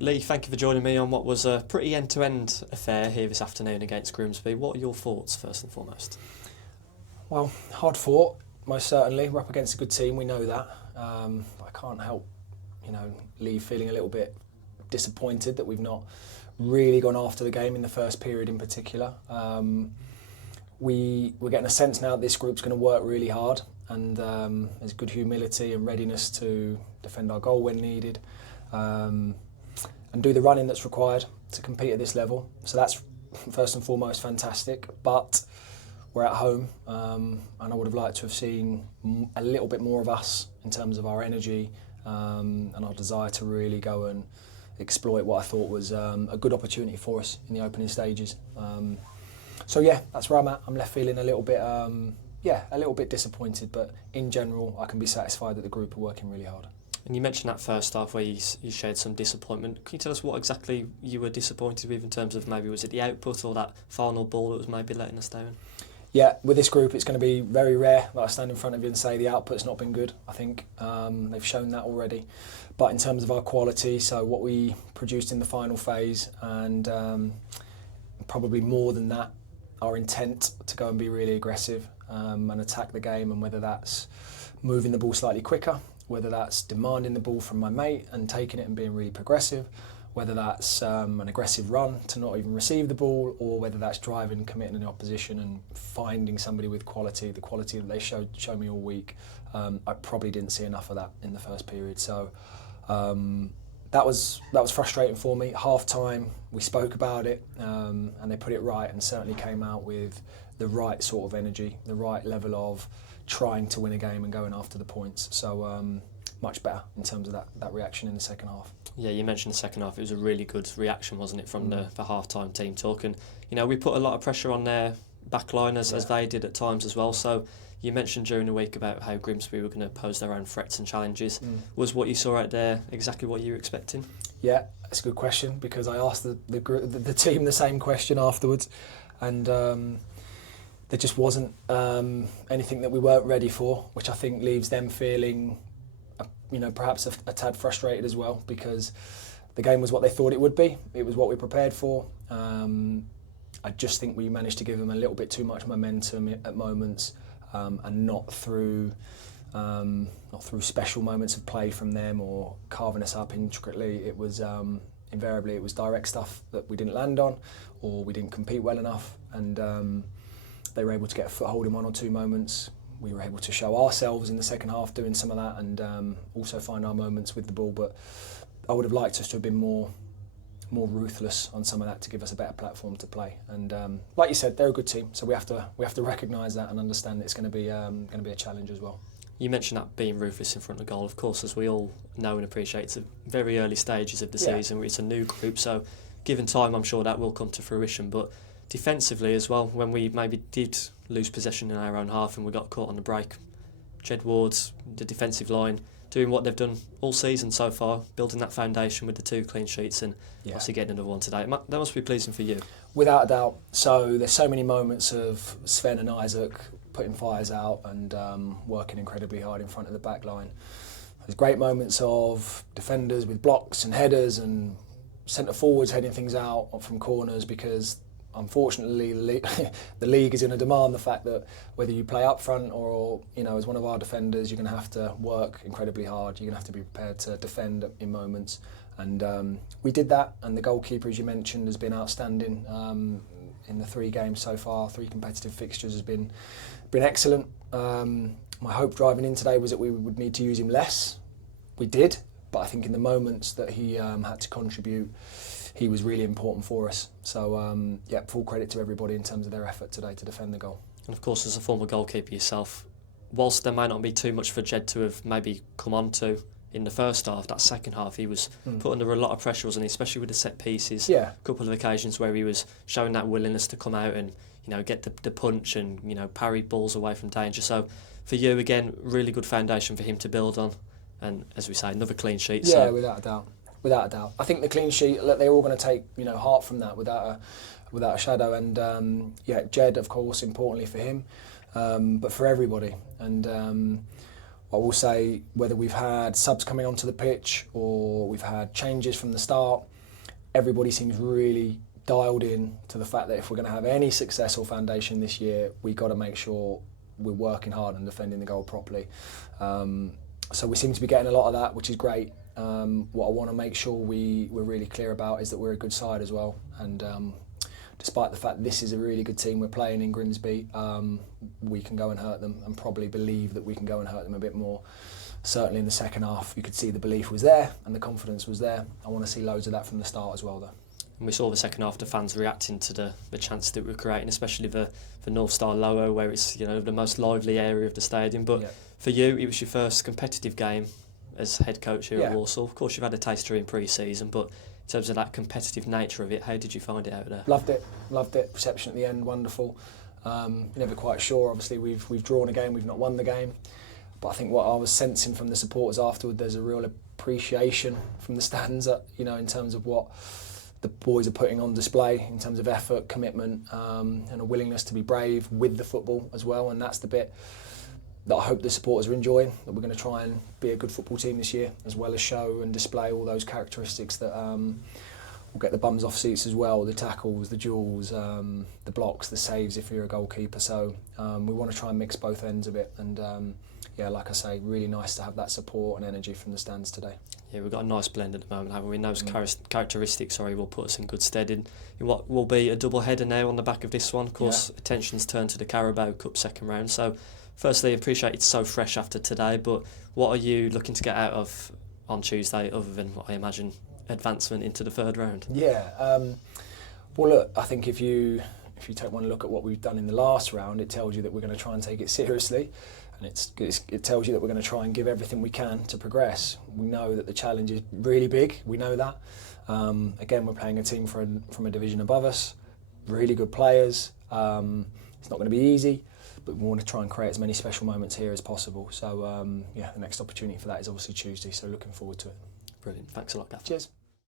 Lee, thank you for joining me on what was a pretty end-to-end affair here this afternoon against Grimsby. What are your thoughts, first and foremost? Well, hard fought, most certainly. We're up against a good team, we know that. But I can't help, leave feeling a little bit disappointed that we've not really gone after the game in the first period in particular. We're getting a sense now that this group's going to work really hard, and there's good humility and readiness to defend our goal when needed. And do the running that's required to compete at this level. So that's first and foremost fantastic. But we're at home, and I would have liked to have seen a little bit more of us in terms of our energy and our desire to really go and exploit what I thought was a good opportunity for us in the opening stages. So yeah, that's where I'm at. I'm left feeling a little bit disappointed, but in general, I can be satisfied that the group are working really hard. And you mentioned that first half where you shared some disappointment. Can you tell us what exactly you were disappointed with in terms of maybe was it the output or that final ball that was maybe letting us down? Yeah, with this group it's going to be very rare that I stand in front of you and say the output's not been good. I think they've shown that already. But in terms of our quality, so what we produced in the final phase and probably more than that, our intent to go and be really aggressive and attack the game, and whether that's moving the ball slightly quicker, whether that's demanding the ball from my mate and taking it and being really progressive, whether that's an aggressive run to not even receive the ball, or whether that's driving, committing in the opposition and finding somebody with quality, the quality that they showed me all week. I probably didn't see enough of that in the first period. So that was frustrating for me. Half time, we spoke about it and they put it right and certainly came out with the right sort of energy, the right level of trying to win a game and going after the points. So much better in terms of that reaction in the second half. Yeah, you mentioned the second half. It was a really good reaction, wasn't it, from the half-time team talk. And, we put a lot of pressure on their backline as they did at times as well. So you mentioned during the week about how Grimsby were going to pose their own threats and challenges. Was what you saw out there exactly what you were expecting? Yeah, that's a good question, because I asked the team the same question afterwards, and there just wasn't anything that we weren't ready for, which I think leaves them feeling, perhaps a tad frustrated as well, because the game was what they thought it would be. It was what we prepared for. I just think we managed to give them a little bit too much momentum at moments, and not through special moments of play from them or carving us up intricately. It was invariably it was direct stuff that we didn't land on, or we didn't compete well enough, and they were able to get a foothold in one or two moments. We were able to show ourselves in the second half doing some of that, and also find our moments with the ball. But I would have liked us to have been more ruthless on some of that to give us a better platform to play. And like you said, they're a good team, so we have to recognise that and understand that it's going to be a challenge as well. You mentioned that being ruthless in front of goal. Of course, as we all know and appreciate, it's at very early stages of the season. It's a new group, so given time, I'm sure that will come to fruition. But defensively as well, when we maybe did lose possession in our own half and we got caught on the break, Jed Ward's, the defensive line, doing what they've done all season so far, building that foundation with the 2 clean sheets and obviously getting another one today. That must be pleasing for you. Without a doubt. So there's so many moments of Sven and Isaac putting fires out and working incredibly hard in front of the back line. There's great moments of defenders with blocks and headers and centre forwards heading things out from corners, because unfortunately the league is going to demand the fact that whether you play up front or as one of our defenders, you're going to have to work incredibly hard. You're going to have to be prepared to defend in moments, and we did that. And the goalkeeper, as you mentioned, has been outstanding in the 3 games so far. 3 competitive fixtures has been excellent. My hope driving in today was that we would need to use him less. We did, but I think in the moments that he had to contribute, he was really important for us. So, full credit to everybody in terms of their effort today to defend the goal. And of course, as a former goalkeeper yourself, whilst there might not be too much for Jed to have maybe come on to in the first half, that second half he was put under a lot of pressure, wasn't he? Especially with the set pieces. Yeah. A couple of occasions where he was showing that willingness to come out and get the punch and parry balls away from danger. So for you, again, really good foundation for him to build on. And as we say, another clean sheet. Yeah, so. Without a doubt. I think the clean sheet, they're all going to take heart from that without a shadow. And Jed, of course, importantly for him, but for everybody. And I will say, whether we've had subs coming onto the pitch or we've had changes from the start, everybody seems really dialed in to the fact that if we're going to have any successful foundation this year, we've got to make sure we're working hard and defending the goal properly. So we seem to be getting a lot of that, which is great. What I want to make sure we're really clear about is that we're a good side as well. And despite the fact this is a really good team we're playing in Grimsby, we can go and hurt them, and probably believe that we can go and hurt them a bit more. Certainly in the second half, you could see the belief was there and the confidence was there. I want to see loads of that from the start as well, though. And we saw the second half, the fans reacting to the chances that we're creating, especially the North Star logo, where it's the most lively area of the stadium. But for you, it was your first competitive game as head coach here at Walsall. Of course, you've had a taster in pre-season, but in terms of that competitive nature of it, how did you find it out there? Loved it. Reception at the end, wonderful. Never quite sure. Obviously, we've drawn a game, we've not won the game. But I think what I was sensing from the supporters afterward, there's a real appreciation from the stands, in terms of what the boys are putting on display, in terms of effort, commitment, and a willingness to be brave with the football as well. And that's the bit that I hope the supporters are enjoying, that we're going to try and be a good football team this year, as well as show and display all those characteristics that will get the bums off seats as well, the tackles, the duels, the blocks, the saves if you're a goalkeeper. So we want to try and mix both ends of it. And like I say, really nice to have that support and energy from the stands today. Yeah, we've got a nice blend at the moment, haven't we? And those characteristics, will put us in good stead in what will be a double header now on the back of this one. Of course, attention's turned to the Carabao Cup second round. So firstly, I appreciate it's so fresh after today, but what are you looking to get out of on Tuesday, other than what I imagine advancement into the third round? Well, look, I think if you take one look at what we've done in the last round, it tells you that we're going to try and take it seriously, and it tells you that we're going to try and give everything we can to progress. We know that the challenge is really big. We know that. Again, we're playing a team from a division above us, really good players. It's not going to be easy, but we want to try and create as many special moments here as possible. So, the next opportunity for that is obviously Tuesday, so looking forward to it. Brilliant. Thanks a lot, Gav. Cheers.